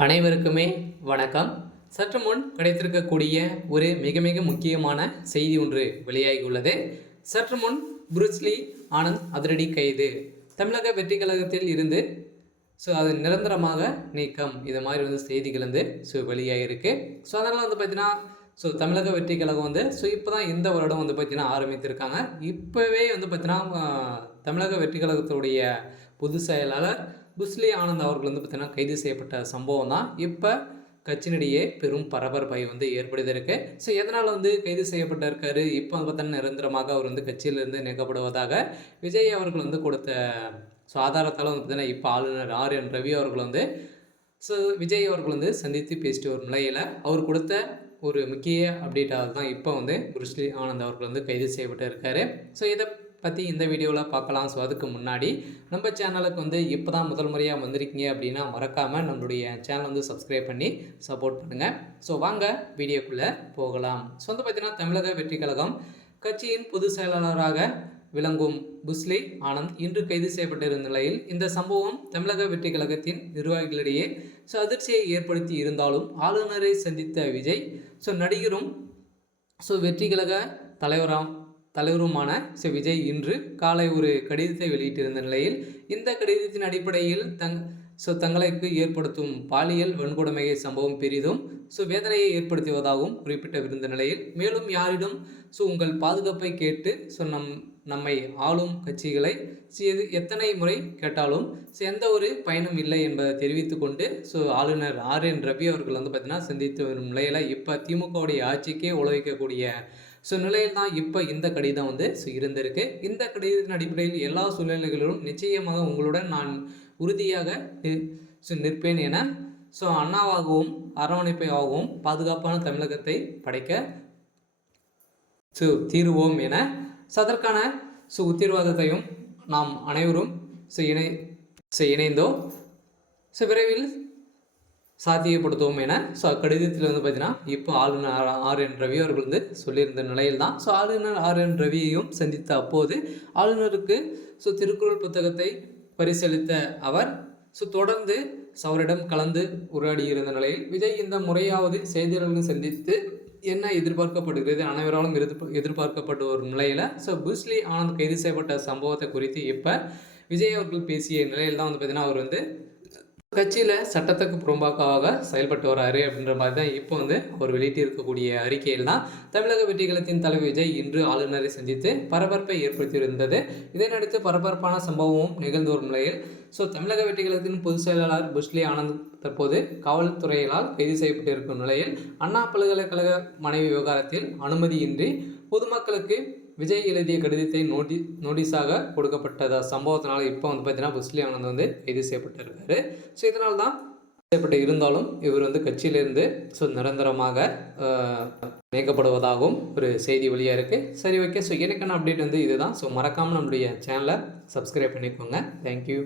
அனைவருக்குமே வணக்கம். சற்று முன் கிடைத்திருக்கக்கூடிய ஒரு மிக மிக முக்கியமான செய்தி ஒன்று வெளியாகியுள்ளது. சற்று முன் புரூஸ்லி ஆனந்த் அதிரடி கைது, தமிழக வெற்றி கழகத்தில் இருந்து அது நிரந்தரமாக நீக்கம், இது மாதிரி செய்திகள் வெளியாகிருக்கு. அதனால் பார்த்தீங்கன்னா தமிழக வெற்றி கழகம் இப்போ தான் இந்த வருடம் பார்த்தீங்கன்னா ஆரம்பித்திருக்காங்க. இப்போவே பார்த்தீங்கன்னா தமிழக வெற்றி கழகத்துடைய பொதுச் செயலாளர் புரூஸ்லி ஆனந்த் அவர்கள் பார்த்தீங்கன்னா கைது செய்யப்பட்ட சம்பவம் தான் இப்போ கட்சியினிடையே பெரும் பரபரப்பை ஏற்படுத்தியிருக்கு. எதனால் கைது செய்யப்பட்டிருக்காரு, இப்போ பார்த்தீங்கன்னா நிரந்தரமாக அவர் கட்சியிலிருந்து நீக்கப்படுவதாக விஜய் அவர்கள் கொடுத்த ஆதாரத்தால் பார்த்தீங்கன்னா இப்போ ஆளுநர் RN ரவி அவர்கள் விஜய் அவர்கள் சந்தித்து பேசிட்டு ஒரு நிலையில் அவர் கொடுத்த ஒரு முக்கிய அப்டேட்டாக தான் இப்போ புரூஸ்லி ஆனந்த் அவர்கள் கைது செய்யப்பட்டு இருக்காரு. இதை பற்றி இந்த வீடியோவில் பார்க்கலாம். அதுக்கு முன்னாடி நம்ம சேனலுக்கு இப்போ தான் முதல் முறையாக வந்திருக்கீங்க அப்படின்னா மறக்காமல் நம்மளுடைய சேனல் சப்ஸ்கிரைப் பண்ணி சப்போர்ட் பண்ணுங்கள். வாங்க வீடியோக்குள்ளே போகலாம். பார்த்தீங்கன்னா தமிழக வெற்றி கழகம் கட்சியின் பொதுச் செயலாளராக விளங்கும் புரூஸ்லி ஆனந்த் இன்று கைது செய்யப்பட்டிருந்த நிலையில் இந்த சம்பவம் தமிழக வெற்றி கழகத்தின் நிர்வாகிகளிடையே அதிர்ச்சியை ஏற்படுத்தி இருந்தாலும் ஆளுநரை சந்தித்த விஜய் நடிகரும் வெற்றி கழக தலைவருமான விஜய் இன்று காலை ஒரு கடிதத்தை வெளியிட்டிருந்த நிலையில் இந்த கடிதத்தின் அடிப்படையில் தங்களுக்கு ஏற்படுத்தும் பாலியல் வன்கொடுமை சம்பவம் பெரிதும் வேதனையை ஏற்படுத்துவதாகவும் குறிப்பிட்டிருந்த நிலையில் மேலும் யாரிடம் உங்கள் பாதுகாப்பை கேட்டு நம்மை ஆளும் கட்சிகளை எத்தனை முறை கேட்டாலும் எந்த ஒரு பயனும் இல்லை என்பதை தெரிவித்து கொண்டு ஆளுநர் RN ரவி அவர்கள் பார்த்தீங்கன்னா சந்தித்து வரும் நிலையில் இப்போ திமுகவுடைய ஆட்சிக்கே உழவிக்கக்கூடிய நிலையில் தான் இப்போ இந்த கடிதம் இருந்திருக்கு. இந்த கடிதத்தின் அடிப்படையில் எல்லா சூழ்நிலைகளிலும் நிச்சயமாக உங்களுடன் நான் உறுதியாக நிற்பேன் என அண்ணாவாகவும் அரவணைப்பாகவும் பாதுகாப்பான தமிழகத்தை படைக்க தீருவோம் என அதற்கான உத்தரவாதத்தையும் நாம் அனைவரும் இணைந்தோ விரைவில் சாத்தியப்படுத்துவோம் என கடிதத்தில் பார்த்தீங்கன்னா இப்போ ஆளுநர் RN ரவி அவர்கள் சொல்லியிருந்த நிலையில் தான் ஆளுநர் RN ரவியையும் சந்தித்த அப்போது ஆளுநருக்கு திருக்குறள் புத்தகத்தை பரிசீலித்த அவர் தொடர்ந்து அவரிடம் கலந்து உரையாடியிருந்த நிலையில் விஜய் இந்த முறையாவது செய்தியாளர்கள் சந்தித்து என்ன எதிர்பார்க்கப்படுகிறது, அனைவராலும் எதிர்பார்க்கப்பட்ட ஒரு நிலையில் புரூஸ்லி ஆனந்த் கைது செய்யப்பட்ட சம்பவத்தை குறித்து இப்போ விஜய் அவர்கள் பேசிய நிலையில் தான் பார்த்தீங்கன்னா அவர் கட்சியில் சட்டத்துக்கு புறம்பாக்காக செயல்பட்டு வராரு அப்படின்ற மாதிரி தான் இப்போ அவர் வெளியிட்டு இருக்கக்கூடிய அறிக்கையில் தான் தமிழக வெற்றி கழகத்தின் தலைவர் விஜய் இன்று ஆளுநரை சந்தித்து பரபரப்பை ஏற்படுத்தியிருந்தது. இதனையடுத்து பரபரப்பான சம்பவமும் நிகழ்ந்து வரும் நிலையில் தமிழக வெற்றி கழகத்தின் பொதுச் செயலாளர் புரூஸ்லி ஆனந்த் தற்போது காவல்துறையினால் கைது செய்யப்பட்டிருக்கும் நிலையில் அண்ணா பல்கலைக்கழக மனைவி விவகாரத்தில் அனுமதியின்றி பொதுமக்களுக்கு விஜய் எழுதிய கடிதத்தை நோட்டீஸாக கொடுக்கப்பட்ட சம்பவத்தினால இப்போ பார்த்தீங்கன்னா புரூஸ்லி ஆனந்த் கைது செய்யப்பட்டிருக்காரு. இதனால் தான் செய்யப்பட்டு இருந்தாலும் இவர் கட்சியிலிருந்து நிரந்தரமாக நீக்கப்படுவதாகவும் ஒரு செய்தி வழியாக இருக்குது. சரி, ஓகே. எனக்கான அப்டேட் இதுதான். மறக்காமல் நம்முடைய சேனலை சப்ஸ்கிரைப் பண்ணிக்கோங்க. தேங்க்யூ.